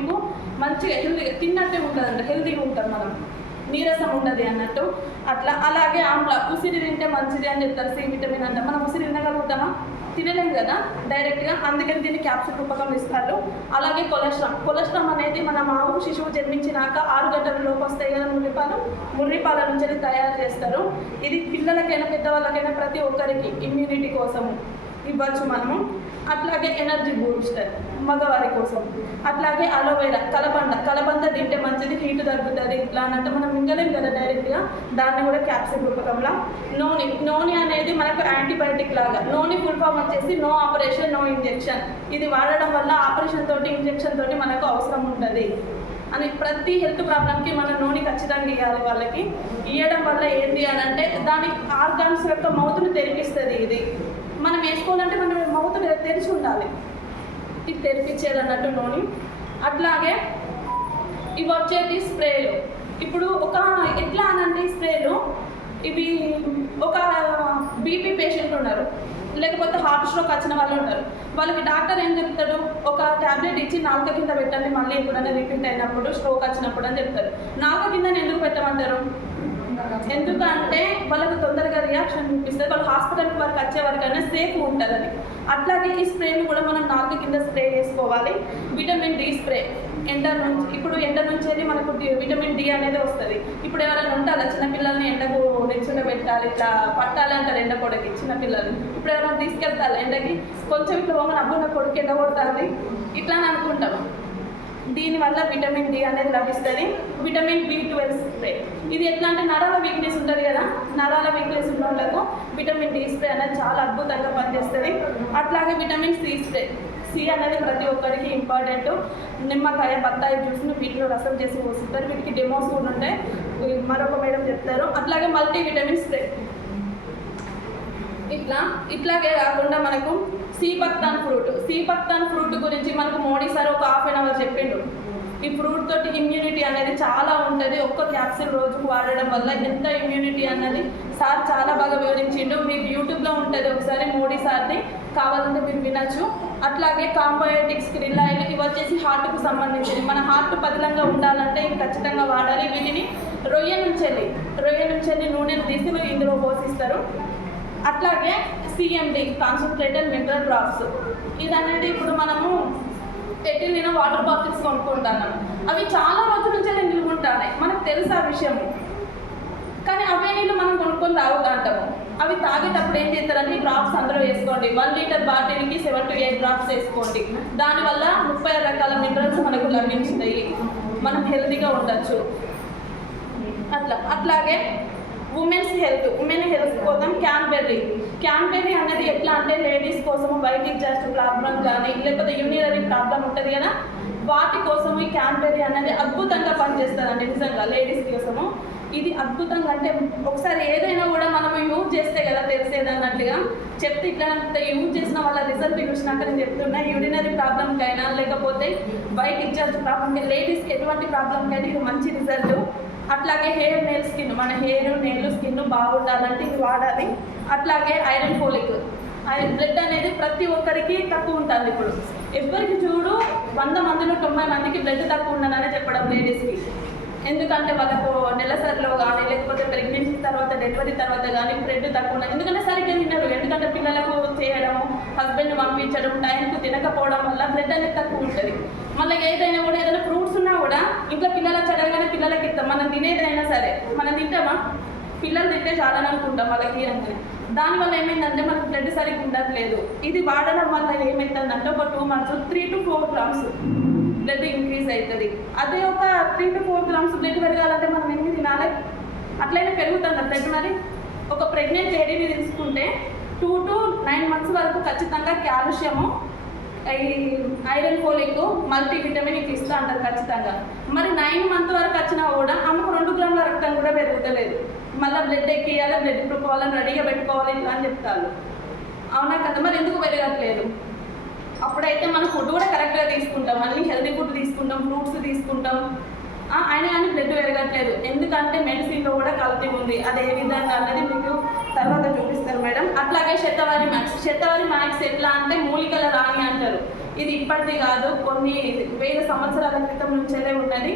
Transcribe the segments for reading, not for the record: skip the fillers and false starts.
మీకు మంచిగా హెల్తీగా తిన్నట్టే ఉంటుందంట, హెల్తీగా ఉంటాం మనం, నీరసం ఉంటుంది అన్నట్టు. అట్లా అలాగే ఆమ్ల ఉసిరి తింటే మంచిది అని చెప్తారు, సి విటమిన్ అంట. మనం ఉసిరి తినగలుగుతామా? తినలేము కదా డైరెక్ట్గా, అందుకని దీన్ని క్యాప్సూల్ రూపకంలో ఇస్తారు. అలాగే కొలెస్ట్రాల్ అనేది మన మామూలు శిశువు జన్మించినాక 6 గంటల లోపు వస్తాయి కదా ముర్రిపాల నుంచి తయారు చేస్తారు. ఇది పిల్లలకైనా పెద్దవాళ్ళకైనా ప్రతి ఒక్కరికి ఇమ్యూనిటీ కోసము ఇవ్వచ్చు మనము. అట్లాగే ఎనర్జీ బూస్టర్ మగవారి కోసం. అట్లాగే అలోవెరా, కలబంద తింటే మంచిది, హీట్ తగ్గుతుంది ఇట్లా అన్నట్టు. మనం మింగలేం కదా డైరెక్ట్గా, దాన్ని కూడా క్యాప్సూల్ రూపకంలో. నోని అనేది మనకు యాంటీబయాటిక్ లాగా. నోని ఫుల్ ఫామ్ వచ్చేసి నో ఆపరేషన్ నో ఇంజెక్షన్. ఇది వాడడం వల్ల ఆపరేషన్ తోటి ఇంజెక్షన్ తోటి మనకు అవసరం ఉంటుంది అని. ప్రతి హెల్త్ ప్రాబ్లంకి మన నూనె ఖచ్చితంగా ఇవ్వాలి వాళ్ళకి. ఇవ్వడం వల్ల ఏంటి అని అంటే దాని ఆర్గాన్స్ యొక్క మౌత్ను తెరిపిస్తుంది. ఇది మనం వేసుకోవాలంటే మన మౌత్ తెరిచి ఉండాలి, ఇది తెరిపించేది అన్నట్టు నూనె. అట్లాగే ఇవి వచ్చేది స్ప్రేలు. ఇప్పుడు ఒక ఎట్లా అనంటే స్ప్రేలు ఇవి ఒక బీపీ పేషెంట్ ఉన్నారు, లేకపోతే హార్ట్ స్ట్రోక్ వచ్చిన వాళ్ళు ఉంటారు. వాళ్ళకి డాక్టర్ ఏం చెప్తాడు, ఒక ట్యాబ్లెట్ ఇచ్చి నాలుక కింద పెట్టండి, మళ్ళీ ఎప్పుడైనా రిపీట్ అయినప్పుడు స్ట్రోక్ వచ్చినప్పుడు అని చెప్తారు. నాలుక కింద ఎందుకు పెట్టమంటారు? ఎందుకంటే వాళ్ళకు తొందరగా రియాక్షన్ చూపిస్తుంది, వాళ్ళు హాస్పిటల్కి వరకు వచ్చే వరకైనా సేఫ్ ఉంటుందని. అట్లాగే ఈ స్ప్రేలు కూడా మనం నాలుగు కింద స్ప్రే చేసుకోవాలి. విటమిన్ డి స్ప్రే ఎండ నుంచి వెళ్ళి మనకు విటమిన్ డి అనేది వస్తుంది. ఇప్పుడు ఎవరైనా ఉంటారా చిన్నపిల్లల్ని ఎండకు నిల్చుండ పెట్టాలి, ఇట్లా పట్టాలి అంటారు ఎండ కొడకి చిన్నపిల్లలు. ఇప్పుడు ఎవరైనా తీసుకెళ్తారు ఎండకి, కొంచెం ఇట్లా పోమని అబ్బు నా కొడుకు ఎండ కొడుతుంది ఇట్లా అని అనుకుంటాము. దీనివల్ల విటమిన్ డి అనేది లభిస్తుంది. విటమిన్ B12 స్ప్రే, ఇది ఎట్లా అంటే నరాల వీక్నెస్ ఉంటుంది కదా, నరాల వీక్నెస్ ఉన్న వాళ్ళకు విటమిన్ డి స్ప్రే అనేది చాలా అద్భుతంగా పనిచేస్తుంది. అట్లాగే విటమిన్ సి స్ప్రే, సి అనేది ప్రతి ఒక్కరికి ఇంపార్టెంట్. నిమ్మకాయ, బత్తాయి జ్యూస్ను వీటిలో రసం చేసి పోస్తుంటారు. వీటికి డెమోస్ కూడా ఉంటాయి, మరొక మేడం చెప్తారు. అట్లాగే మల్టీ విటమిన్ స్ప్రే. ఇట్లాగే కాకుండా మనకు సీపక్తాన్ ఫ్రూట్ గురించి మనకు మోడీ సార్ ఒక ½ గంట చెప్పిండు. ఈ ఫ్రూట్ తోటి ఇమ్యూనిటీ అనేది చాలా ఉంటుంది. ఒక్క క్యాప్సూల్ రోజుకు వాడడం వల్ల ఎంత ఇమ్యూనిటీ అన్నది సార్ చాలా బాగా వివరించిండు. మీకు యూట్యూబ్లో ఉంటుంది, ఒకసారి మోడీ సార్ని కావాలంటే మీరు వినొచ్చు. అట్లాగే కాంబయోటిక్స్, క్రిల్ ఆయిల్, ఇవి వచ్చేసి హార్ట్కు సంబంధించింది. మన హార్ట్ పదిలంగా ఉండాలంటే ఇవి ఖచ్చితంగా వాడాలి. వీటిని రొయ్య నుంచి వెళ్ళి నూనెను తీసి మీరు ఇందులో పోషిస్తారు. అట్లాగే CMD, కాన్సన్ట్రేటెడ్ మినరల్ డ్రాప్స్, ఇది అనేది ఇప్పుడు మనము నేను వాటర్ బాటిల్స్ కొనుక్కుంటాను, అవి చాలా రోజుల నుంచి నిలుగుంటాయి, మనకు తెలుసు ఆ విషయము. కానీ అవే నీళ్ళు మనం కొనుక్కొని తాగుతా అంటాము. అవి తాగేటప్పుడు ఏం చేస్తారంటే ఈ డ్రాప్స్ అందులో వేసుకోండి. 1 లీటర్ బాటిల్కి 7 to 8 డ్రాప్స్ వేసుకోండి. దానివల్ల 30 రకాల మినరల్స్ మనకు లభిస్తాయి, మనం హెల్తీగా ఉండొచ్చు. అట్లాగే ఉమెన్ హెల్త్ కోసం క్యాన్బెర్రీ అనేది ఎట్లా అంటే లేడీస్ కోసం వైట్ ఎగ్జాస్ట్ ప్రాబ్లం కానీ లేకపోతే యూరినరీ ప్రాబ్లం ఉంటుంది కదా, వాటి కోసం ఈ క్యాన్బెర్రీ అనేది అద్భుతంగా పనిచేస్తుందండి. నిజంగా లేడీస్ కోసము ఇది అద్భుతంగా, అంటే ఒకసారి ఏదైనా కూడా మనం యూజ్ చేస్తే కదా తెలిసేది అన్నట్టుగా చెప్తే ఇట్లా యూజ్ చేసిన వాళ్ళ రిజల్ట్ చూసినాక నేను చెప్తున్నా. యూరినరీ ప్రాబ్లంకైనా లేకపోతే వైట్ ఎగ్జాస్ట్ ప్రాబ్లంకి, లేడీస్కి ఎటువంటి ప్రాబ్లంకైనా ఇది మంచి రిజల్ట్. అట్లాగే హెయిర్ నెయిల్ స్కిన్, మన హెయిర్ నెయిల్ స్కిన్ బాగుండాలంటే ఇది వాడాలి. అట్లాగే ఐరన్ ఫోలిక్, బ్లడ్ అనేది ప్రతి ఒక్కరికి తక్కువ ఉంటుంది. ఇప్పుడు ఎవరికి చూడు 100 మందిలో 90 మందికి బ్లడ్ తక్కువ ఉండదనే చెప్పడం లేడీస్కి. ఎందుకంటే వాళ్ళకు నెలసరిలో కానీ లేకపోతే ప్రెగ్నెన్సీ తర్వాత డెలివరీ తర్వాత కానీ బ్లడ్ తక్కువ ఉన్నది. ఎందుకంటే సరిగ్గా తినరు, ఎందుకంటే పిల్లలకు చేయడము, హస్బెండ్ పంపించడం, టైంకు తినకపోవడం వల్ల బ్లడ్ అనేది తక్కువ ఉంటుంది. మళ్ళీ ఏదైనా ఫ్రూట్స్ ఉన్నా కూడా ఇంట్లో పిల్లలకు చదవగానే పిల్లలకి ఇస్తాం. మనం తినేదైనా సరే మనం తింటామా? పిల్లలు తింటే చాలని అనుకుంటాం వాళ్ళకి అంటే. దానివల్ల ఏమైందంటే మనకు బ్లడ్ సరిగ్గా ఉండట్లేదు. ఇది వాడడం వల్ల ఏమవుతుందంటే ఒక 2 months 3 to 4 grams blood increase అవుతుంది. అదే ఒక 3 to 4 grams బ్లడ్ పెరగాలంటే మనం ఎన్ని తినాలి? అట్లయినా పెరుగుతుంది బ్లడ్. మరి ఒక ప్రెగ్నెంట్ లేడీని తీసుకుంటే 2 to 9 months వరకు ఖచ్చితంగా కాల్షియము, ఈ ఐరన్ ఫోలిక్, మల్టీ విటమిన్ ఇట్లా ఇస్తూ అంటారు ఖచ్చితంగా. మరి 9 months వరకు వచ్చినా కూడా ఆమెకు 2 grams రక్తం కూడా పెరుగుతలేదు. మళ్ళీ బ్లడ్ ఎక్కియాలి, బ్లడ్ ప్రూఫ్ వాళ్ళని రెడీగా పెట్టుకోవాలి ఇట్లా అని చెప్తారు. అవునా కదా? మరి ఎందుకు పెరగట్లేదు? అప్పుడైతే మనం ఫుడ్ కూడా కరెక్ట్గా తీసుకుంటాం, మళ్ళీ హెల్తీ ఫుడ్ తీసుకుంటాం, ఫ్రూట్స్ తీసుకుంటాం, అయినా కానీ బ్లడ్ పెరగట్లేదు. ఎందుకంటే మెడిసిన్లో కూడా కల్తీ ఉంది. అది ఏ విధంగా అన్నది మీకు తర్వాత చూపిస్తారు మేడం. అట్లాగే శతవరి మ్యాక్స్ ఎట్లా అంటే మూలికల రాణి అంటారు. ఇది ఇప్పటిది కాదు, కొన్ని వేల సంవత్సరాల క్రితం నుంచే ఉన్నది.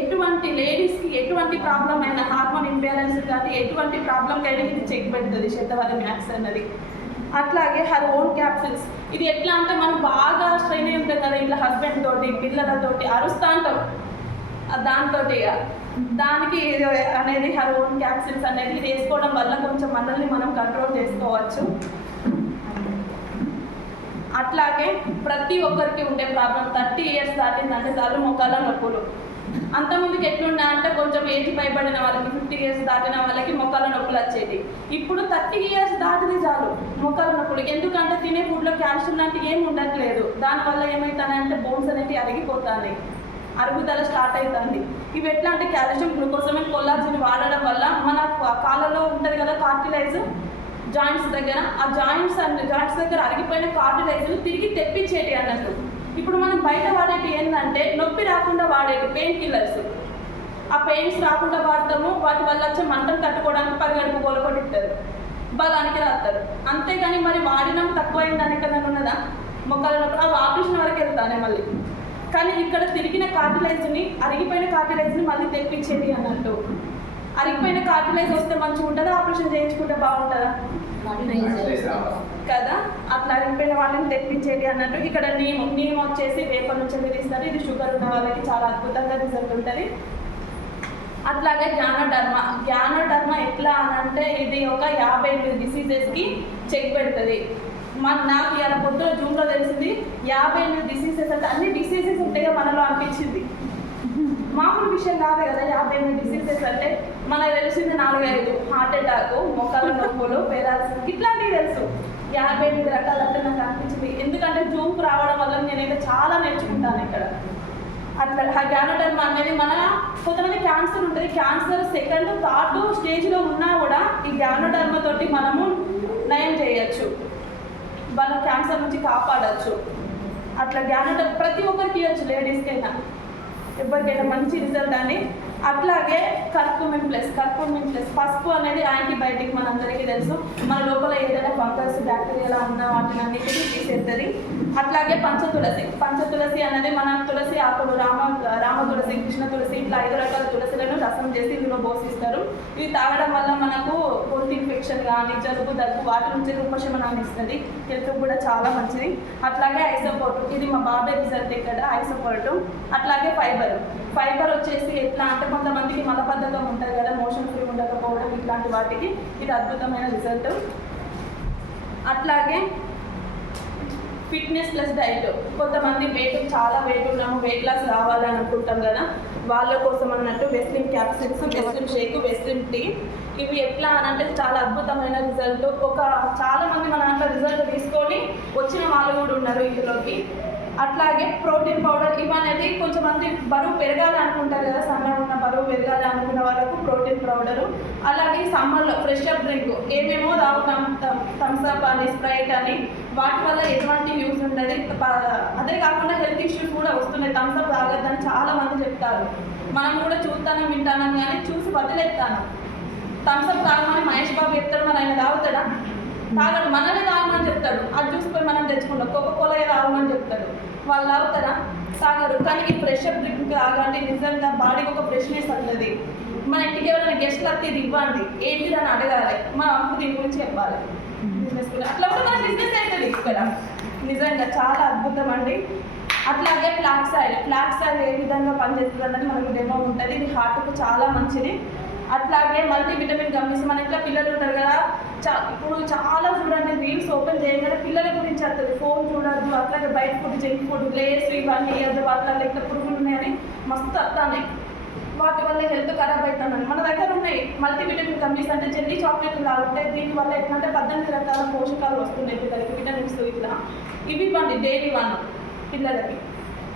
ఎటువంటి లేడీస్కి ఎటువంటి ప్రాబ్లం అయినా, హార్మోన్ ఇంబ్యాలెన్స్ కానీ ఎటువంటి ప్రాబ్లంకి అయినా ఇది చెక్ పెడుతుంది శతవారి మ్యాక్స్ అన్నది. అట్లాగే హర్ ఓన్ క్యాప్సిల్స్. ఇది ఎట్లా అంటే మనం బాగా స్ట్రెయిన్ అయి ఉంటాం కదా ఇంట్లో, హస్బెండ్ తోటి పిల్లలతోటి అరుస్తూ ఉంటాం, దాంతో దానికి అనేది హర్ ఓన్ క్యాప్సిల్స్ అనేది వేసుకోవడం వల్ల కొంచెం మనల్ని మనం కంట్రోల్ చేసుకోవచ్చు. అట్లాగే ప్రతి ఒక్కరికి ఉండే ప్రాబ్లం 30 years దాటిందంటే చాలు మోకాళ్ళ నొప్పులు. అంతకుముందుకు ఎట్లున్నా అంటే కొంచెం ఏజ్ పైబడిన వాళ్ళకి 50 years దాటిన వాళ్ళకి మోకాళ్ళ నొప్పులు వచ్చేది. ఇప్పుడు 30 years దాటితే చాలు మోకాళ్ళ నొప్పులు. ఎందుకంటే తినే ఫుడ్లో కాల్షియం లాంటివి ఏమి ఉండట్లేదు. దానివల్ల ఏమవుతానంటే బోన్స్ అనేవి అరిగిపోతాయి, అరుగుదల స్టార్ట్ అవుతుంది. ఇవి ఎట్లా అంటే కాల్షియం, గ్లూకోజమైన్, కొల్లాజిన్ వాడడం వల్ల మన కాళ్ళలో ఉంటుంది కదా కార్టిలైజ్ జాయింట్స్ దగ్గర, ఆ జాయింట్స్ దగ్గర అరిగిపోయిన కార్టిలైజ్ను తిరిగి తెప్పించేటి అన్నట్టు. ఇప్పుడు మనం బయట వాడేటి ఏంటంటే నొప్పి రాకుండా వాడేటి పెయిన్ కిల్లర్స్. ఆ పెయిన్స్ రాకుండా వాడతాము, వాటి వల్ల వచ్చే మంటను తట్టుకోవడానికి పరిగడుపు గోలకొట్టిస్తారు, బలానికి రాస్తారు. అంతేగాని మరి వాడినాం తక్కువైందని కదా ఉన్నదా మొక్కల నొప్పి, అవి ఆపరేషన్ వరకు వెళ్తానే మళ్ళీ. కానీ ఇక్కడ తిరిగిన కార్టిలైజ్ని, అరిగిపోయిన కార్టిలైజ్ని మళ్ళీ తెప్పించేది అన్నట్టు. అరిగిపోయిన కార్టిలైజ్ వస్తే మంచిగా ఉంటుందా, ఆపరేషన్ చేయించుకుంటే బాగుంటుందా కదా. అట్లా అరిగిపోయిన వాళ్ళని తెప్పించేది అన్నట్టు. ఇక్కడ నీమ్ వచ్చేసి వేప నుంచి తీస్తారు. ఇది షుగర్ ఉన్న వాళ్ళకి చాలా అద్భుతంగా రిజల్ట్ ఉంటుంది. అట్లాగే జ్ఞానోడర్మా ఎట్లా అని అంటే ఇది ఒక 58 డిసీజెస్కి చెక్ పెడుతుంది. నాకు ఇలా పొద్దున జూన్లో తెలిసింది 58 డిసీజెస్ అంటే అన్ని డిసీజెస్ ఉంటాయో మనలో అనిపించింది. మామూలు విషయం కాదు కదా 58 డిసీజెస్ అంటే. మనకు తెలిసింది 4-5, హార్ట్ అటాక్, మోకాళ్ళ నొప్పులు, పేరాలసిస్ ఇట్లాంటివి తెలుసు. 58 రకాలు అంటే నాకు అనిపించింది. ఎందుకంటే జూమ్కి రావడం వల్ల నేనైతే చాలా నేర్చుకుంటాను ఇక్కడ. అట్లా జ్ఞానోడర్మా అనేది మన కొంతమంది క్యాన్సర్ ఉంటుంది, క్యాన్సర్ 2nd, 3rd స్టేజ్లో ఉన్నా కూడా ఈ జ్ఞానోడర్మా తోటి మనము నయం చేయొచ్చు, వాళ్ళ క్యాన్సర్ నుంచి కాపాడచ్చు. అట్లా జ్ఞానోడర్మా ప్రతి ఒక్కరికి ఇవ్వచ్చు, లేడీస్కైనా ఎవరికైనా మంచి రిజల్ట్ అని. అట్లాగే కర్కుమిన్ ప్లస్ పసుపు అనేది యాంటీబయాటిక్, మనందరికీ తెలుసు. మన లోపల ఏదైనా ఫంగస్ బ్యాక్టీరియా ఉన్న వాటిని అన్నిటికీ తీసేస్తుంది. అట్లాగే పంచతులసి అనేది మన తులసి ఆకులు, రామ తులసి, కృష్ణ తులసి, ఇట్లా 5 రకాల తులసిలను రసం చేసి ఇందులో పోషిస్తారు. ఇవి తాగడం వల్ల మనకు గొంతు ఇన్ఫెక్షన్ కానీ, జలుబు, దగ్గు వాటి నుంచి ఉపశమనాన్ని ఇస్తుంది. హెల్త్ కూడా చాలా మంచిది. అట్లాగే ఐసోపోర్ట్, ఇది మా బాబాయ్ రిజల్ట్ ఇక్కడ ఐసోపోర్ట్. అట్లాగే ఫైబర్ వచ్చేసి ఎట్లా అంటే కొంతమందికి మలబద్ధకం ఉంటుంది కదా, మోషన్ ఫ్రీ ఉండకపోవడం, ఇట్లాంటి వాటికి ఇది అద్భుతమైన రిజల్ట్. అట్లాగే ఫిట్నెస్ ప్లస్ డైట్. కొంతమంది చాలా వెయిట్ ఉన్నాము, వెయిట్ లాస్ రావాలని అనుకుంటాం కదా, వాళ్ళ కోసం అన్నట్టు వెస్లిన్ క్యాప్సిల్స్, వెస్లిన్ షేక్, వెస్లిన్ టీ. ఇవి ఎట్లా అని అంటే చాలా అద్భుతమైన రిజల్ట్. చాలా మంది మన దాంట్లో రిజల్ట్ తీసుకొని వచ్చిన వాళ్ళు కూడా ఉన్నారు ఇందులోకి. అట్లాగే ప్రోటీన్ పౌడర్, ఇవనేది కొంచెం మంది బరువు పెరగాలి అనుకుంటారు కదా, సన్నగా ఉన్న బరువు పెరగాలి అనుకున్న వాళ్ళకు ప్రోటీన్ పౌడరు. అలాగే సమ్మర్లో ఫ్రెష్ అప్ డ్రింక్ ఏమేమో తాగుతాం, థమ్స్అప్ అని, స్ప్రైట్ అని, వాటి వల్ల ఎటువంటి యూస్ ఉండదు. అదే కాకుండా హెల్త్ ఇష్యూస్ కూడా వస్తున్నాయి. థమ్స్అప్ తాగొద్దని చాలా మంది చెప్తారు. మనం కూడా చూస్తాను, వింటాను, కానీ చూసి వదిలేస్తాను. థమ్స్అప్ తాగమని మహేష్ బాబు చెప్తాడు, మరి ఆయన తాగుతాడా? తాగడు. మనల్ని తాగమని చెప్తాడు, అది చూసిపోయి మనం తెచ్చుకుంటాం. కోకోకోలా తాగమని చెప్తాడు, వాళ్ళు తాగుతారా? తాగరు. కానీ ఈ ఫ్రెష్ అప్ డ్రింక్ తాగాలి, నిజంగా బాడీకి ఒక ఫ్రెష్నెస్ ఉంటుంది. మన ఇంటికి ఎవరైనా గెస్ట్లు వస్తే ఇది ఇవ్వండి, ఏంటిది అని అడగాలి, మా అమ్మ దీని గురించి చెప్పాలి. బిజినెస్ అట్లా కూడా మన బిజినెస్ అవుతుంది ఇక్కడ. నిజంగా చాలా అద్భుతం అండి. అట్లాగే ఫ్లాక్స్ ఆయిల్ ఏ విధంగా పనిచేస్తుంది అన్నది మనకు డెమో ఉంటుంది. ఇది హార్ట్కు చాలా మంచిది. అట్లాగే మల్టీవిటమిన్ గమనిస్తే మన ఇంట్లో పిల్లలు ఉంటారు కదా, ఇప్పుడు చాలా చూడండి రీల్స్ ఓపెన్ చేయగానే పిల్లల గురించి వస్తుంది. ఫోన్ చూడద్దు, అట్లాగే బయట ఫుడ్, జంక్ ఫుడ్, లేస్ ఇవన్నీ వేయద్దు, వాటిలో లెక్క పురుగులు ఉన్నాయని మస్తు వస్తున్నాయి. వాటి వల్ల హెల్త్ ఖరాబ్ అవుతుందండి. మన దగ్గర ఉన్నాయి మల్టీవిటమిన్ కంపెనీస్ అంటే జెల్లీ చాక్లెట్లు లాగుంటాయి. దీనివల్ల ఎట్లంటే 18 రకాల పోషకాలు వస్తున్నాయి పిల్లలకి, విటమిన్స్ ఇట్లా. ఇవి ఇవ్వండి డైలీ 1 పిల్లలకి.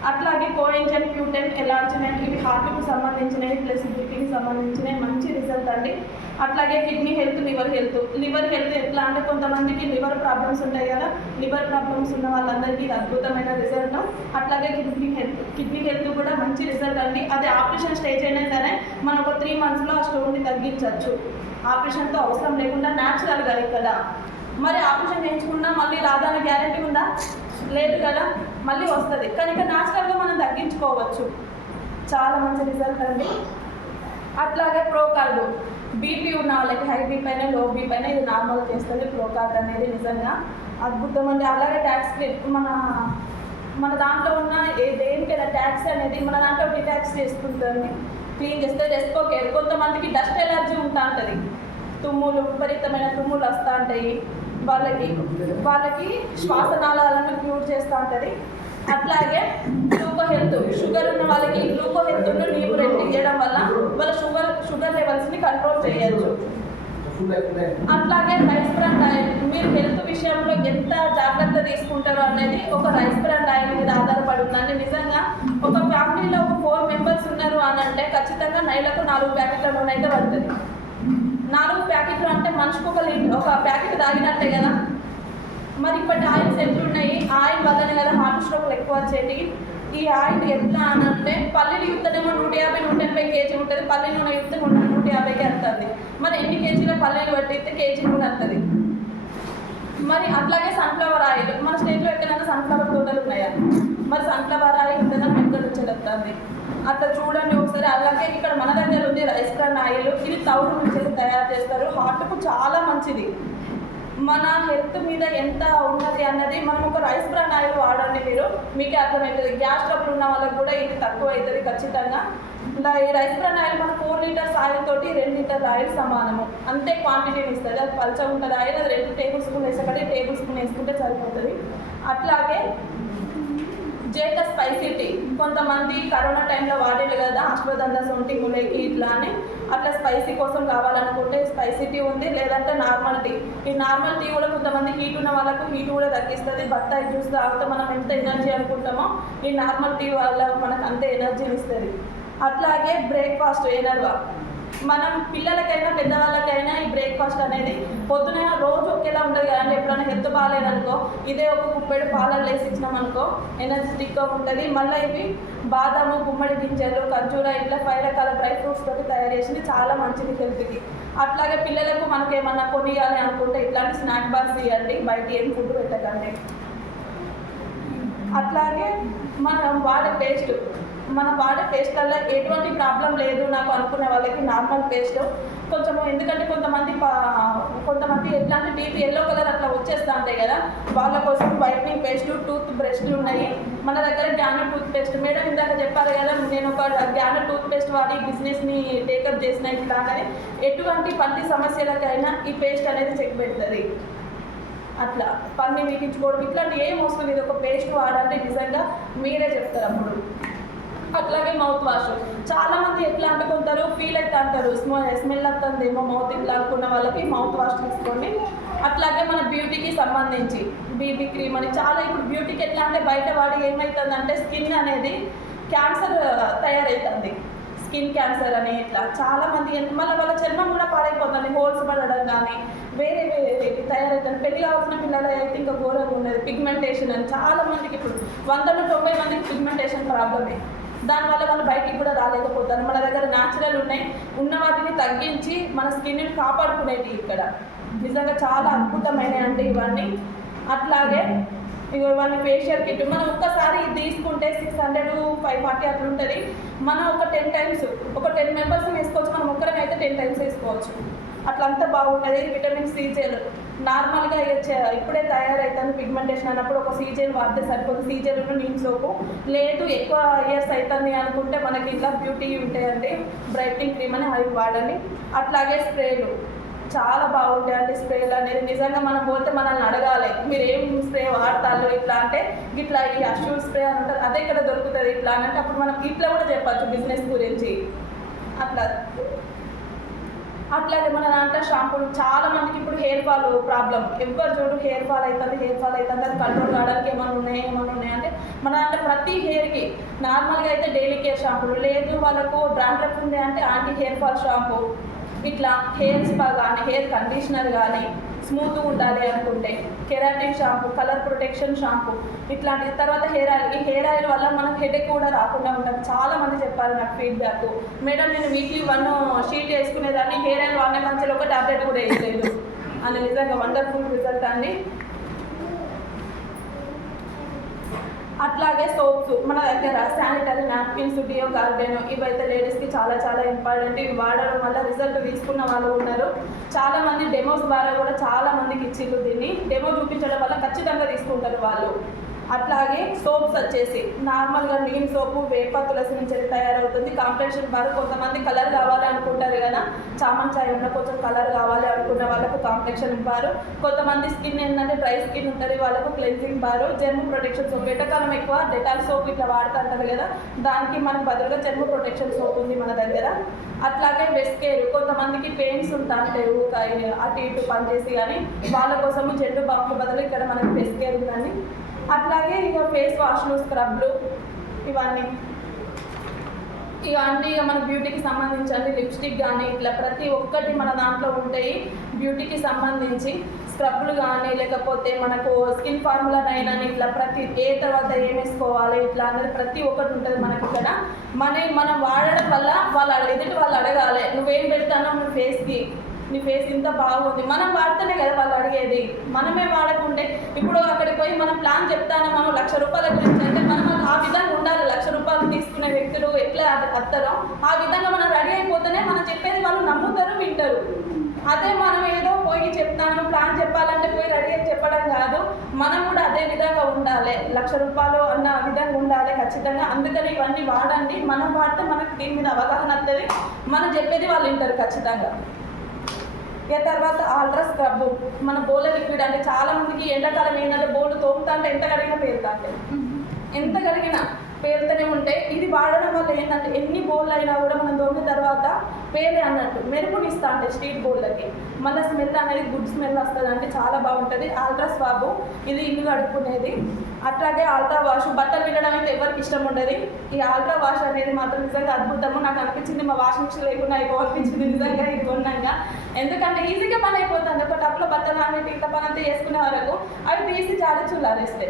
అట్లాగే కోఎంజైమ్, క్యూటెన్, ఎలార్జినైన్, ఇవి హార్ట్కు సంబంధించినవి ప్లస్ బ్రీతింగ్కి సంబంధించినవి, మంచి రిజల్ట్ అండి. అట్లాగే కిడ్నీ హెల్త్, లివర్ హెల్త్ ఎట్లా అంటే కొంతమందికి లివర్ ప్రాబ్లమ్స్ ఉంటాయి కదా, లివర్ ప్రాబ్లమ్స్ ఉన్న వాళ్ళందరికీ అద్భుతమైన రిజల్ట్. అట్లాగే కిడ్నీ హెల్త్ కూడా మంచి రిజల్ట్ అండి. అది ఆపరేషన్ స్టేజ్ అయినా సరే మనం ఒక 3 monthsలో ఆ స్టోన్ని తగ్గించవచ్చు, ఆపరేషన్తో అవసరం లేకుండా న్యాచురల్గా. ఇక్కడ మరి ఆపరేషన్ చేయించుకున్నా మళ్ళీ రాదని గ్యారెంటీ ఉందా? లేదు కదా. మళ్ళీ వస్తుంది. కానీ ఇక న్యాచురల్గా మనం తగ్గించుకోవచ్చు. చాలా మంచి రిజల్ట్ అండి. అట్లాగే ప్రోకార్డ్ బీపీ ఉన్న వాళ్ళకి హై బీపీ అయినా లో బీపీ అయినా ఇది నార్మల్ చేస్తుంది. ప్రోకార్డ్ అనేది నిజంగా అద్భుతం అండి. అలాగే ట్యాక్స్ మన దాంట్లో ఉన్న దేనికైనా ట్యాక్స్ అనేది మన దాంట్లో డిటాక్స్ చేసుకుంటుంది, క్లీన్ చేస్తుంది. రెస్పోకేర్ కొంతమందికి డస్ట్ ఎలర్జీ ఉంటా ఉంటుంది, తుమ్ములు విపరీతమైన తుమ్ములు వస్తూ ఉంటాయి, వాళ్ళకి శ్వాసనాళాలను క్యూర్ చేస్తూ ఉంటుంది. అట్లాగే గ్లూకో హెల్త్ షుగర్ ఉన్న వాళ్ళకి గ్లూకో హెల్త్ నీవు రెండు ఇవ్వడం వల్ల వాళ్ళ షుగర్ లెవెల్స్ని కంట్రోల్ చేయొచ్చు. అట్లాగే రైస్ బ్రాండ్ ఆయిల్ మీరు హెల్త్ విషయంలో ఎంత జాగ్రత్త తీసుకుంటారో అనేది ఒక రైస్ బ్రాండ్ ఆయిల్ మీద ఆధారపడి ఉందండి. నిజంగా ఒక ఫ్యామిలీలో ఒక 4 మెంబర్స్ ఉన్నారు అని అంటే ఖచ్చితంగా నెలకు 4 ప్యాకెట్ల నూనె అయితే పడుతుంది. 4 ప్యాకెట్లు అంటే మనిషికి ఒక ప్యాకెట్ తాగినట్టే కదా. మరి ఇప్పటి ఆయిల్స్ ఎట్లున్నాయి, ఆయిల్ వల్లనే కదా హార్ట్ స్ట్రోక్లు ఎక్కువ వచ్చేటి. ఈ ఆయిల్ ఎట్లా అని అంటే పల్లీలు యుక్తనేమో 150-180 కేజీ ఉంటుంది, పల్లి నూనె యుక్త 150కి వస్తుంది. మరి ఎన్ని కేజీల పల్లీలు పట్టిస్తే కేజీ నూనె వస్తుంది. మరి అట్లాగే సన్ఫ్లవర్ ఆయిల్ మన స్టేట్లో ఎక్కడైనా సన్ఫ్లవర్ తోటలు ఉన్నాయా? మరి సన్ఫ్లవర్ ఆయిల్ ఇంతకన్నా ఎక్కడ నుంచి వస్తుంది? అట్లా చూడండి ఒకసారి. అలాగే ఇక్కడ మన దగ్గర ఉంది రైస్ బ్రాన్ ఆయిల్. ఇది తౌడు నుంచి తయారు చేస్తారు, హార్ట్కు చాలా మంచిది. మన హెల్త్ మీద ఎంత ఉన్నది అన్నది మనం ఒక రైస్ బ్రాన్ ఆయిల్ వాడండి, మీకే అర్థమవుతుంది. గ్యాస్ ట్రబుల్ ఉన్న వాళ్ళకి కూడా ఇది తక్కువ అవుతుంది ఖచ్చితంగా. ఈ రైస్ బ్రాన్ ఆయిల్ మన 4 లీటర్స్ ఆయిల్ తోటి 2 లీటర్ల ఆయిల్ సమానము, అంతే క్వాంటిటీని ఇస్తుంది. అది పల్చగా ఉంటుంది ఆయిల్, అది 2 టేబుల్ స్పూన్ వేసేకంటే టేబుల్ స్పూన్ వేసుకుంటే సరిపోతుంది. అట్లాగే జేక స్పైసీ టీ కొంతమంది కరోనా టైంలో వాడేది కదా, అశ్వగంధ సొంటి ములేకి ఇట్లా అని. అట్లా స్పైసీ కోసం కావాలనుకుంటే స్పైసీ టీ ఉంది, లేదంటే నార్మల్ టీ. ఈ నార్మల్ టీ కూడా కొంతమంది హీట్ ఉన్న వాళ్ళకు హీట్ కూడా తగ్గిస్తుంది. బత్తాయి జ్యూస్ తాగితే మనం ఎంత ఎనర్జీ అనుకుంటామో ఈ నార్మల్ టీ వల్ల మనకు అంతే ఎనర్జీని ఇస్తుంది. అట్లాగే బ్రేక్ఫాస్ట్ ఎనర్వా మనం పిల్లలకైనా పెద్దవాళ్ళకైనా ఈ బ్రేక్ఫాస్ట్ అనేది పొద్దున రోజు ఒకేలా ఉండదు కదండి. ఎప్పుడైనా హెల్త్ బాగాలేదనుకో ఇదే ఒక కుప్పెడు పాలలు వేసి ఇచ్చినామనుకో ఎనర్జెటిక్గా ఉంటుంది. మళ్ళీ ఇవి బాదాము, గుమ్మడి గింజలు, ఖర్జూర ఇట్లా 5 రకాల డ్రై ఫ్రూట్స్ తోటి తయారు చేసింది, చాలా మంచిది హెల్త్కి. అట్లాగే పిల్లలకు మనకేమన్నా కొనియాలి అనుకుంటే ఇట్లాంటి స్నాక్ బాక్స్ ఇవ్వండి, బయట ఏం ఫుడ్ పెట్టకండి. అట్లాగే మనం వాడే పేస్ట్లలో ఎటువంటి ప్రాబ్లం లేదు నాకు అనుకునే వాళ్ళకి నార్మల్ పేస్ట్ కొంచెం, ఎందుకంటే కొంతమంది ఎట్లాంటి డీప్ ఎల్లో కలర్ అట్లా వచ్చేస్తూ ఉంటాయి కదా, వాళ్ళ కోసం వైట్నింగ్ పేస్ట్లు, టూత్ బ్రష్లు ఉన్నాయి మన దగ్గర. గ్యానర్ టూత్ పేస్ట్ మేడం ఇందాక చెప్పారు కదా, నేను ఒక గ్యానర్ టూత్ పేస్ట్ వాడి బిజినెస్ని టేకప్ చేసిన ఇట్లానే ఎటువంటి పంటి సమస్యలకైనా ఈ పేస్ట్ అనేది చెక్ పెడుతుంది. అట్లా పన్ని వీకించుకోవడం ఇట్లాంటి ఏం అవసరం లేదు, ఒక పేస్ట్ వాడంటే నిజంగా మీరే చెప్తారు అప్పుడు. అట్లాగే మౌత్ వాష్ చాలా మంది ఎట్లా అంటుకుంటారు, ఫీల్ అయితే అంటారు స్మెల్ వస్తుందేమో మౌత్ ఇట్లా అనుకున్న వాళ్ళకి మౌత్ వాష్ తీసుకోండి. అట్లాగే మన బ్యూటీకి సంబంధించి బీబీ క్రీమ్ అని చాలా, ఇప్పుడు బ్యూటీకి ఎట్లా అంటే బయట వాడి ఏమవుతుందంటే స్కిన్ అనేది క్యాన్సర్ తయారవుతుంది, స్కిన్ క్యాన్సర్ అని ఇట్లా చాలామంది. మళ్ళీ వాళ్ళ చర్మం కూడా పాడైపోతుంది, హోల్స్ పడడం కానీ వేరే తయారవుతుంది. పెళ్లి కావాల్సిన పిల్లలు అయితే ఇంకా ఘోరంగా ఉన్నది పిగ్మెంటేషన్ అని. చాలామందికి ఇప్పుడు 190 మందికి పిగ్మెంటేషన్ ప్రాబ్లమే. దానివల్ల వాళ్ళు బయటికి కూడా రాలేకపోతారు. మన దగ్గర న్యాచురల్ ఉన్న వాటిని తగ్గించి మన స్కిన్ని కాపాడుకునేవి ఇక్కడ నిజంగా చాలా అద్భుతమైనవి అంటే ఇవన్నీ. అట్లాగే ఇవన్నీ ఫేషియల్ కిట్ మనం ఒక్కసారి తీసుకుంటే 600-540 అట్లా ఉంటుంది. మనం ఒక 10 టైమ్స్ ఒక 10 మెంబర్స్ వేసుకోవచ్చు, మనం ఒక్కరికి అయితే 10 టైమ్స్ వేసుకోవచ్చు. అట్లంతా బాగుంటుంది. విటమిన్ సి జెల్ నార్మల్గా ఇప్పుడే తయారవుతుంది పిగ్మెంటేషన్ అన్నప్పుడు ఒక సీ జెల్ వాడితే సరిపోదు. సీ జెల్ నీమ్ సోపు లేదు ఎక్కువ ఇయర్స్ అవుతుంది అనుకుంటే మనకి ఇట్లా బ్యూటీ ఉంటాయండి, బ్రైట్నింగ్ క్రీమ్ అని అవి వాడండి. అట్లాగే స్ప్రేలు చాలా బాగుంటాయండి. స్ప్రేలు అనేది నిజంగా మనం పోతే మనల్ని అడగాలి మీరు ఏం స్ప్రే వాడతారు ఇట్లా అంటే, ఇట్లా ఈ అష్యూర్ స్ప్రే అని ఉంటుంది, అదే ఇక్కడ దొరుకుతుంది ఇట్లా అంటే అప్పుడు మనం ఇట్లా కూడా చెప్పచ్చు బిజినెస్ గురించి. అట్లాగే మన దాంట్లో షాంపూలు చాలా మందికి ఇప్పుడు హెయిర్ ఫాల్ ప్రాబ్లం, ఎవరు చూడు హెయిర్ ఫాల్ అవుతుంది అది కంట్రోల్ కావడానికి ఏమైనా ఉన్నాయి అంటే మన దాంట్లో ప్రతి హెయిర్కి నార్మల్గా అయితే డైలీ కేర్ షాంపూలు, లేదు వాళ్ళకు డాండ్రఫ్ ఉంది అంటే యాంటీ హెయిర్ ఫాల్ షాంపూ, ఇట్లా హెయిర్ స్పా కానీ హెయిర్ కండిషనర్ కానీ స్మూత్గా ఉండాలి అనుకుంటే keratin shampoo, colour protection shampoo ఇట్లాంటి. తర్వాత హెయిర్ ఆయిల్, ఈ హెయిర్ ఆయిల్ వల్ల మనకు హెడేక్ కూడా రాకుండా ఉంటుంది. చాలా మంది చెప్పారు నాకు ఫీడ్బ్యాక్, మేడం నేను వీక్లీ 1 షీట్ వేసుకునేదాన్ని, హెయిర్ ఆయిల్ వాడిన మంచిలో ఒక టాబ్లెట్ కూడా వేయలేదు అని. నిజంగా వండర్ఫుల్ రిజల్ట్ అండి. అట్లాగే సోప్స్ మన దగ్గర శానిటరీ నాప్కిన్స్, డియో గార్డెన్ ఇవైతే లేడీస్కి చాలా చాలా ఇంపార్టెంట్. ఇవి వాడడం వల్ల రిజల్ట్ తీసుకున్న వాళ్ళు ఉన్నారు. చాలామంది డెమోస్ ద్వారా కూడా చాలా మందికి ఇచ్చిర్రు. దీన్ని డెమో చూపించడం వల్ల ఖచ్చితంగా తీసుకుంటారు వాళ్ళు. అట్లాగే సోప్స్ వచ్చేసి నార్మల్గా నీమ్ సోపు వేప తులసి నుంచి తయారవుతుంది. కాంప్లెక్షన్ బార్ కొంతమంది కలర్ కావాలి అనుకుంటారు కదా, చామన్ చాయ్లో కొంచెం కలర్ కావాలి అనుకున్న వాళ్ళకు కాంప్లెక్షన్ బారు, కొంతమంది స్కిన్ ఏంటంటే డ్రై స్కిన్ ఉంటుంది వాళ్ళకు క్లెన్జింగ్ బారు, జర్మ్ ప్రొటెక్షన్ సోప్. ఎండాకాలం ఎక్కువ డెటాల్ సోప్ ఇట్లా వాడుతుంటారు కదా, దానికి మనకు బదులుగా జర్మ్ ప్రొటెక్షన్ సోప్ ఉంది మన దగ్గర. అట్లాగే వెస్కేర్ కొంతమందికి పెయిన్స్ ఉంటాయి అటు ఇటు పనిచేసి, కానీ వాళ్ళ కోసము జెండు బాంబు బదులు ఇక్కడ మనకి వెస్కేర్ ఉందండి. అట్లాగే ఇక ఫేస్ వాష్లు, స్క్రబ్లు ఇవన్నీ ఇక మన బ్యూటీకి సంబంధించి లిప్స్టిక్ కానీ ఇట్లా ప్రతి ఒక్కటి మన దాంట్లో ఉంటాయి. బ్యూటీకి సంబంధించి స్క్రబ్లు కానీ లేకపోతే మనకు స్కిన్ ఫార్ములానైనా ఇట్లా ప్రతి ఏ తర్వాత ఏం వేసుకోవాలి ఇట్లా అనేది ప్రతి ఒక్కటి ఉంటుంది మనకి ఇక్కడ. మనం వాడడం వల్ల ఎదుటి వాళ్ళు అడగాలి, నువ్వేం పెడతానో నీ ఫేస్కి, నీ ఫేస్ ఇంత బాగుంది. మనం వాడితేనే కదా వాళ్ళు అడిగేది. మనమే వాడకుంటే ఇప్పుడు అక్కడికి పోయి మనం ప్లాన్ చెప్తాను మనం ₹1,00,000 గురించి అంటే మనం ఆ విధంగా ఉండాలి. ₹1,00,000 తీసుకునే వ్యక్తులు ఎట్లా అత్తారో ఆ విధంగా మనం రెడీ అయిపోతేనే మనం చెప్పేది వాళ్ళు నమ్ముతారు, వింటారు. అదే మనం ఏదో పోయి చెప్తాను ప్లాన్ చెప్పాలంటే పోయి రెడీ అని చెప్పడం కాదు. మనం కూడా అదే విధంగా ఉండాలి. ₹1,00,000 అన్న విధంగా ఉండాలి ఖచ్చితంగా. అందుకని ఇవన్నీ వాడండి. మనం వాడితే మనకు దీని మీద అవగాహన వస్తుంది, మనం చెప్పేది వాళ్ళు వింటారు ఖచ్చితంగా. ఇక తర్వాత ఆల్ట్రా స్క్రబ్ మన బోల లిక్విడ్ అంటే చాలా మందికి ఎండాకాలం ఏంటంటే బోలు తోముతా అంటే ఎంత కడిగినా పేరుతా అంటే ఎంత కడిగినా పేరుతూనే ఉంటాయి. ఇది వాడడం వల్ల ఏంటంటే ఎన్ని బోళ్ళు అయినా కూడా మనం తోమిన తర్వాత పేరే అన్నట్టు మెరుపునిస్తా అంటే స్ట్రీట్ బోళ్ళకి మళ్ళీ స్మెల్ అనేది గుడ్ స్మెల్ వస్తుంది, అంటే చాలా బాగుంటుంది. ఆల్ట్రా స్వాబ్ ఇది ఇల్లు కడుక్కునేది. అట్లాగే ఆల్ట్రా వాష్ బట్టలు వినడం అయితే ఎవరికి ఇష్టం ఉండదు. ఈ ఆల్ట్రా వాష్ అనేది మాత్రం నిజంగా అద్భుతము. నాకు అనిపించింది మా వాషింగ్ మిషన్ లేకుండా అయిపోవాలనిపించింది నిజంగా ఇది కొన్నాక. ఎందుకంటే ఈజీగా పని అయిపోతుంది. ఒక టప్లో బట్టలు అన్నిటి ఇంత పని అంతా చేసుకునే వరకు అవి తీసి జాడించులారేస్తే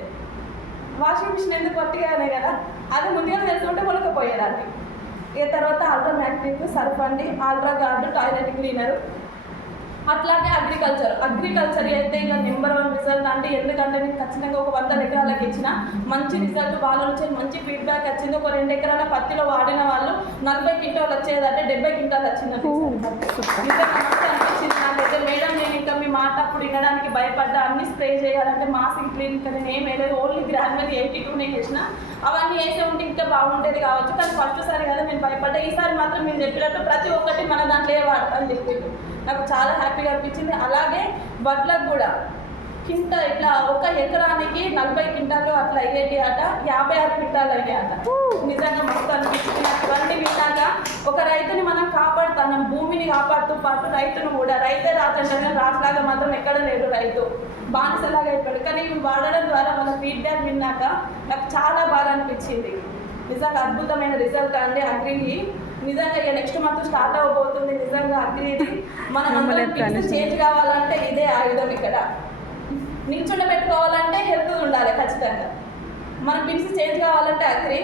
వాషింగ్ మిషన్ ఎందుకు పట్టిగానే కదా, అది ముందుగా తెలుసుకుంటే మొలకపోయేదాన్ని. ఇక తర్వాత ఆల్ట్రా మ్యాగ్నెటిక్ సర్ఫ్ అండి, ఆల్ట్రా గార్డు టాయిలెట్ క్లీనరు. అట్లాగే అగ్రికల్చర్ అయితే ఇక నెంబర్ 1 రిజల్ట్ అంటే, ఎందుకంటే నేను ఖచ్చితంగా ఒక 100 ఎకరాలకు ఇచ్చిన మంచి రిజల్ట్ వాళ్ళ నుంచి మంచి ఫీడ్బ్యాక్ వచ్చింది. ఒక 2 ఎకరాల పత్తిలో వాడిన వాళ్ళు 40 క్వింటాలు వచ్చేదంటే 70 క్వింటాలు వచ్చిందండి. అనిపించింది నాకైతే. మేడం నేను ఇంకా మీ మాట అప్పుడు వినడానికి భయపడ్డా, అన్ని స్ప్రే చేయాలంటే మాసిక్ క్లినిక్ అని ఏం వేయలేదు, ఓన్లీ గ్రాన్యులర్ 82 నేను చేసిన. అవన్నీ వేసే ఉంటే ఇంకా బాగుంటుంది కావచ్చు, కానీ ఫస్ట్ సారి కదా నేను భయపడ్డా. ఈసారి మాత్రం మీరు చెప్పినట్టు ప్రతి ఒక్కటి మన దాంట్లో వాడతాను చెప్పిండు. నాకు చాలా హ్యాపీగా అనిపించింది. అలాగే వడ్లకు కూడా కింద ఇట్లా 1 ఎకరానికి 40 క్వింటాలు అట్లా అయ్యేటి అట, 56 క్వింటాలు అయ్యాయి అట. నిజంగా మస్తు అనిపించింది. అటువంటి విన్నాక ఒక రైతుని మనం కాపాడుతాం, భూమిని కాపాడుతూ పాటు రైతును కూడా. రైతే రాతంటే రాజులాగా మాత్రం ఎక్కడ లేడు, రైతు బానిసలాగా అయిపోయాడు. కానీ ఇవి వాడడం ద్వారా మన ఫీడ్బ్యాక్ విన్నాక నాకు చాలా బాగా అనిపించింది. నిజంగా అద్భుతమైన రిజల్ట్ అండి అగ్రికి. నిజంగా ఇక నెక్స్ట్ మంత్ స్టార్ట్ అవ్వబోతుంది. నిజంగా అగ్రిది మనం చేంజ్ కావాలంటే ఇదే ఆయుధం. ఇక్కడ నిల్చుండ పెట్టుకోవాలంటే హెల్త్ ఉండాలి ఖచ్చితంగా. మన పిన్స్ చేంజ్ కావాలంటే అగ్రి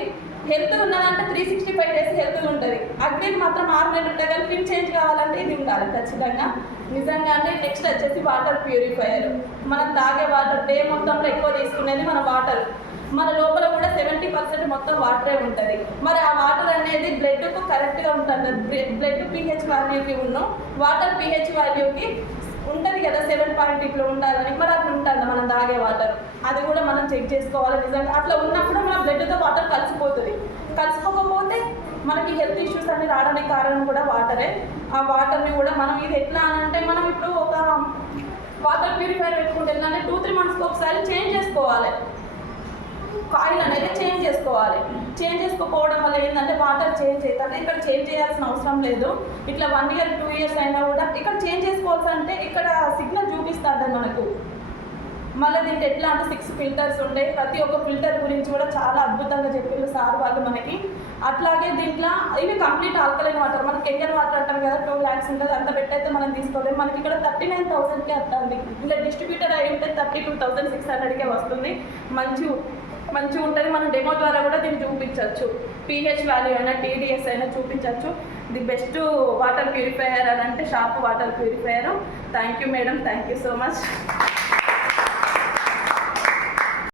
హెల్త్ ఉన్నదంటే 365 డేస్ హెల్త్ ఉంటుంది. అగ్రికి మాత్రం 6 నెలలు ఉంటాయి, కానీ పిన్ చేంజ్ కావాలంటే ఇది ఉండాలి ఖచ్చితంగా. నిజంగా అంటే నెక్స్ట్ వచ్చేసి వాటర్ ప్యూరిఫైయర్. మనం తాగే వాటర్ డే మొత్తంలో ఎక్కువ తీసుకునేది మన వాటర్. మన లోపల కూడా 70% మొత్తం వాటరే ఉంటుంది. మరి ఆ వాటర్ అనేది బ్లడ్కు కరెక్ట్గా ఉంటుంది. బ్లడ్ pH వాల్యూకి వాటర్ pH వాల్యూకి ఉంటుంది కదా 7 ఇట్లా ఉండాలని. మరి అట్లా ఉంటుంది మనం తాగే వాటర్. అది కూడా మనం చెక్ చేసుకోవాలి. నిజంగా అట్లా ఉన్నప్పుడు మన బ్లడ్తో వాటర్ కలిసిపోతుంది. కలిసిపోకపోతే మనకి హెల్త్ ఇష్యూస్ అన్ని రావడానికి కారణం కూడా వాటరే. ఆ వాటర్ని కూడా మనం ఇది ఎట్లా అంటే, మనం ఇప్పుడు ఒక వాటర్ ప్యూరిఫైయర్ పెట్టుకుంటే 2-3 మంత్స్కి ఒకసారి చేంజ్ చేసుకోవాలి. కాయిల్ అనేది చేంజ్ చేసుకోవాలి. చేంజ్ చేసుకోకపోవడం వల్ల ఏంటంటే వాటర్ చేంజ్ అవుతుంది. ఇక్కడ చేంజ్ చేయాల్సిన అవసరం లేదు. ఇట్లా 1 year 2 years అయినా కూడా ఇక్కడ చేంజ్ చేసుకోవాల్సి అంటే ఇక్కడ సిగ్నల్ చూపిస్తుంది మనకు. మళ్ళీ దీంట్లో ఎట్లా అంటే 6 ఫిల్టర్స్ ఉంటాయి. ప్రతి ఒక్క ఫిల్టర్ గురించి కూడా చాలా అద్భుతంగా చెప్పారు సార్ వాళ్ళు మనకి. అట్లాగే దీంట్లో ఇవి కంప్లీట్ ఆల్కలైన్ వాటర్. మనకి కెంగర్ వాటర్ అంటాం కదా 2 lakhs ఉంటుంది, అంత పెట్టయితే మనం తీసుకోలేము. మనకి ఇక్కడ 39,000కే వస్తుంది. ఇలా డిస్ట్రిబ్యూటర్ అయి ఉంటే 32,600కే వస్తుంది. మంచిగా ఉంటుంది. మనం డెమో ద్వారా కూడా దీన్ని చూపించవచ్చు. pH వాల్యూ అయినా TDS అయినా చూపించవచ్చు. ది బెస్ట్ వాటర్ ప్యూరిఫైయర్ అని అంటే shop water purifier. Thank you madam, thank you so much.